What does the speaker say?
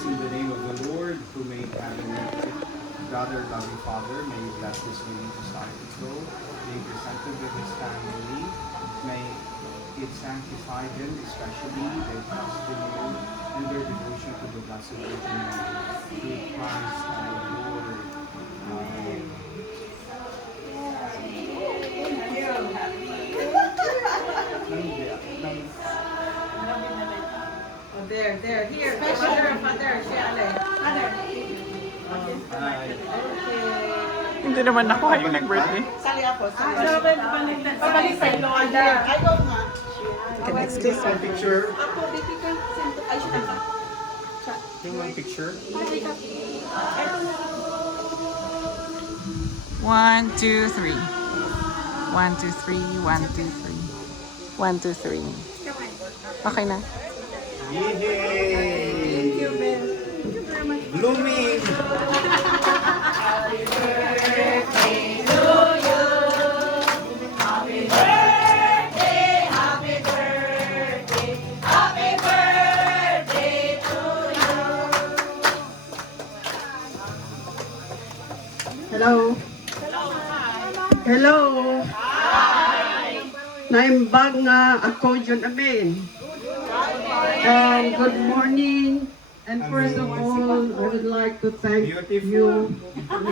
It's in the name of the Lord who made heaven and earth. Brother, loving Father, may you bless this meeting to start its flow, being presented with his family. May it sanctify them, especially their trust in you and their devotion to the Blessed Virgin Mary. Through Christ our Lord. Amen. Oh, there, here. Father, siya, Father. Hi. Okay. Hindi naman ako yung nag-birthday. Sali ako. Pabalik sa ilo, Father. Ayaw nga. Can excuse me. One picture. Ako, dito ka. Ay, siya ka. Take one picture. 1, 2, 3. 1, 2, 3. 1, 2, 3. 1, 2, 3. Okay na. Yay! Thank you, Ben. Thank you very much. Blooming! Hello. Hello. Hi. Naimbag nga ako yun, amen. Good morning. And first of all, I would like to thank Beautiful. you